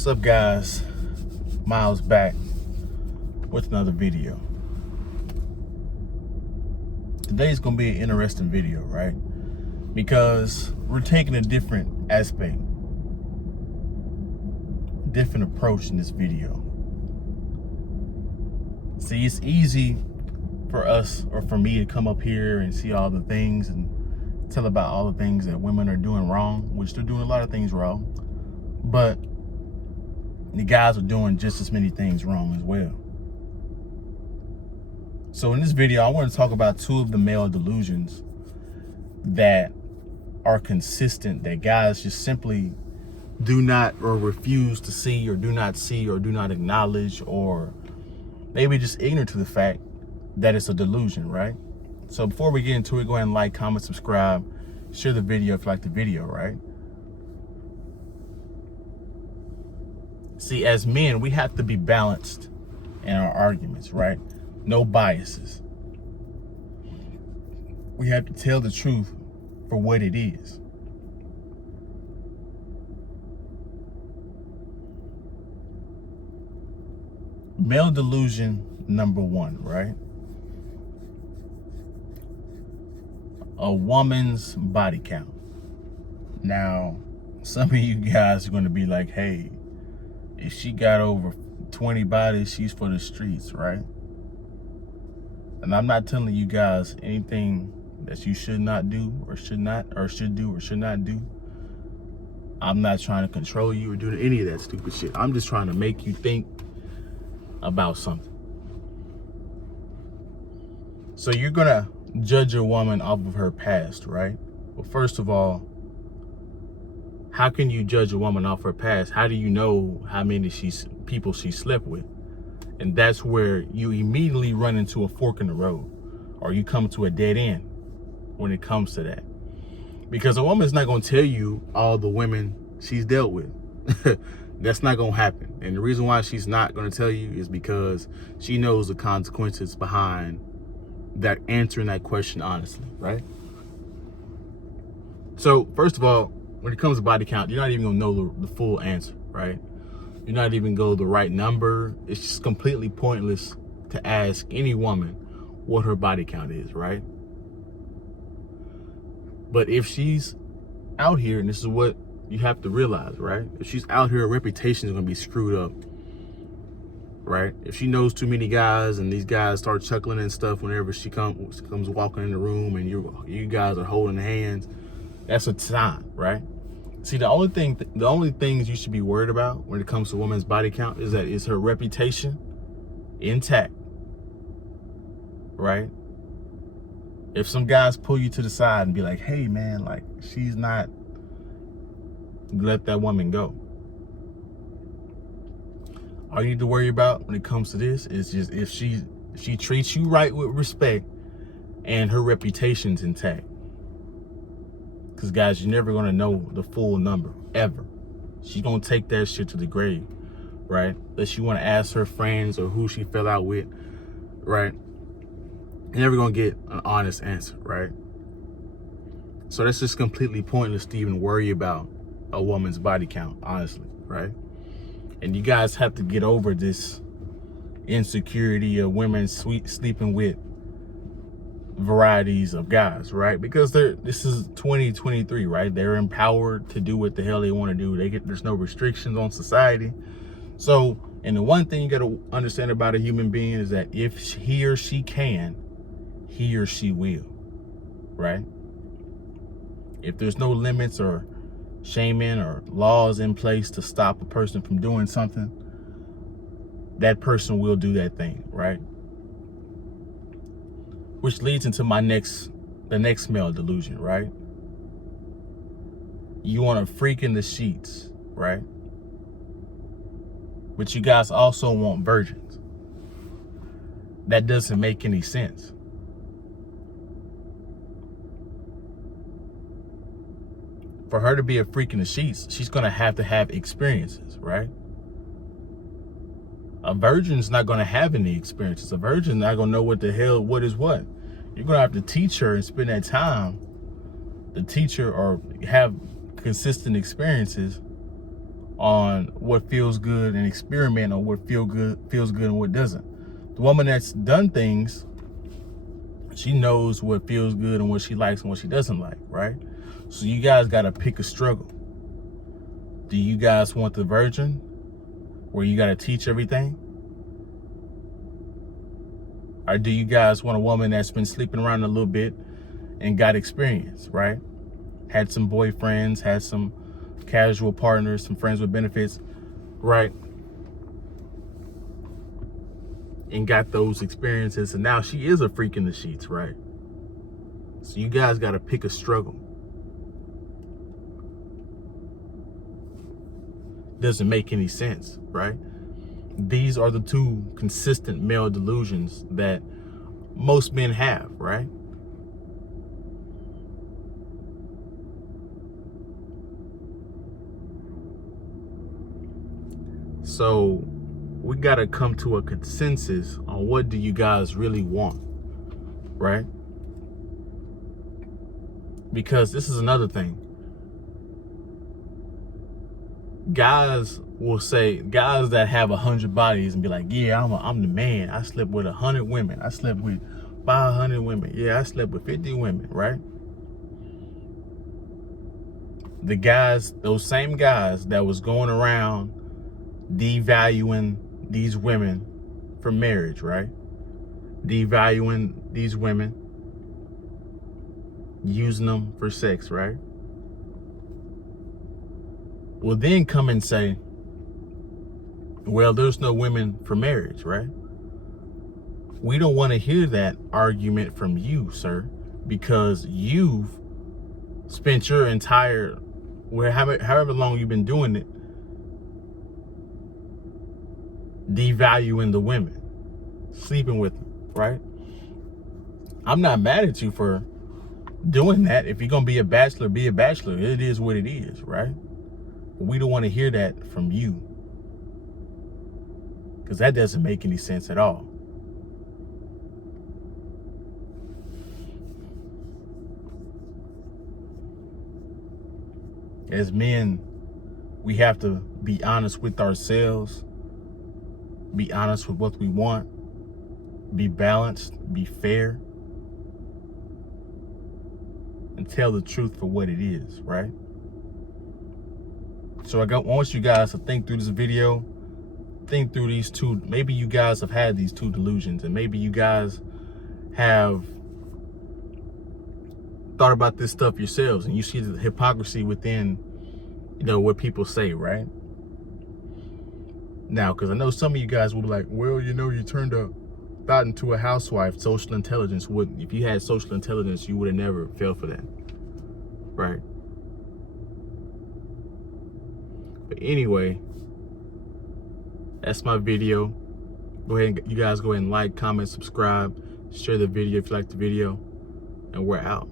What's up, guys? Miles back with another video. Today's gonna be an interesting video, right? Because we're taking a different aspect, different approach in this video. See, it's easy for us, or for me, to come up here and see all the things and tell about all the things that women are doing wrong, which they're doing a lot of things wrong, but the guys are doing just as many things wrong as well. So in this video, I want to talk about two of the male delusions that are consistent, that guys just simply do not, or refuse to see, or do not see, or do not acknowledge, or maybe just ignorant to the fact that it's a delusion, right? So before we get into it, go ahead and like, comment, subscribe, share the video if you like the video, right? See, as men, we have to be balanced in our arguments, right? No biases. We have to tell the truth for what it is. Male delusion number one, right? A woman's body count. Now, some of you guys are going to be like, hey, if she got over 20 bodies, she's for the streets, right? And I'm not telling you guys anything that you should not do, or should do, or should not do. I'm not trying to control you or do any of that stupid shit. I'm just trying to make you think about something. So you're gonna judge a woman off of her past, right? Well, first of all, how can you judge a woman off her past? How do you know how many people she slept with? And that's where you immediately run into a fork in the road, or you come to a dead end when it comes to that. Because a woman's not gonna tell you all the women she's dealt with. That's not gonna happen. And the reason why she's not gonna tell you is because she knows the consequences behind that, answering that question honestly, right? So first of all, when it comes to body count, you're not even gonna know the full answer, right? You're not even go the right number. It's just completely pointless to ask any woman what her body count is, right? But if she's out here, and this is what you have to realize, right? If she's out here, her reputation is gonna be screwed up, right? If she knows too many guys, and these guys start chuckling and stuff whenever she comes walking in the room, and you guys are holding hands, that's a sign, right? See, the only things you should be worried about when it comes to a woman's body count is her reputation intact, right? If some guys pull you to the side and be like, hey man, like, she's not, let that woman go. All you need to worry about when it comes to this is just if she treats you right with respect and her reputation's intact. Because guys, you're never gonna know the full number, ever. She's gonna take that shit to the grave, right? Unless you wanna ask her friends or who she fell out with, right? You're never gonna get an honest answer, right? So that's just completely pointless to even worry about a woman's body count, honestly, right? And you guys have to get over this insecurity of women sleeping with varieties of guys, right? Because this is 2023, right? They're empowered to do what the hell they want to do. There's no restrictions on society. So, and the one thing you got to understand about a human being is that if he or she can, he or she will, right? If there's no limits or shaming or laws in place to stop a person from doing something, that person will do that thing, right? Which leads into the next male delusion, right? You want to freak in the sheets, right? But you guys also want virgins. That doesn't make any sense. For her to be a freak in the sheets, she's gonna have to have experiences, right? A virgin's not gonna have any experiences. A virgin's not gonna know what the hell, what is what. You're gonna have to teach her and spend that time to teach her, or have consistent experiences on what feels good and experiment on what feels good and what doesn't. The woman that's done things, she knows what feels good and what she likes and what she doesn't like, right? So you guys got to pick a struggle. Do you guys want the virgin where you got to teach everything? Or do you guys want a woman that's been sleeping around a little bit and got experience, right? Had some boyfriends, had some casual partners, some friends with benefits, right? And got those experiences, and now she is a freak in the sheets, right? So you guys got to pick a struggle. Doesn't make any sense, right? These are the two consistent male delusions that most men have, right? So we got to come to a consensus on what do you guys really want, right? Because this is another thing. Guys will say, guys that have 100 bodies and be like, yeah, I'm the man. I slept with 100 women. I slept with 500 women. Yeah, I slept with 50 women, right? The guys, those same guys that was going around devaluing these women for marriage, right? Devaluing these women, using them for sex, right? Will then come and say, well, there's no women for marriage, right? We don't want to hear that argument from you, sir, because you've spent your entire, however long you've been doing it, devaluing the women, sleeping with them, right? I'm not mad at you for doing that. If you're going to be a bachelor, be a bachelor. It is what it is, right? But we don't want to hear that from you, because that doesn't make any sense at all. As men, we have to be honest with ourselves, be honest with what we want, be balanced, be fair, and tell the truth for what it is, right? So I want you guys to think through this video, think through these two. Maybe you guys have had these two delusions, and maybe you guys have thought about this stuff yourselves, and you see the hypocrisy within, you know, what people say, right? Now, because I know some of you guys will be like, well, you know, you turned a thought into a housewife. Social intelligence would, if you had social intelligence, you would have never fell for that, right? But anyway, that's my video. Go ahead, you guys go ahead and like, comment, subscribe, share the video if you like the video, and we're out.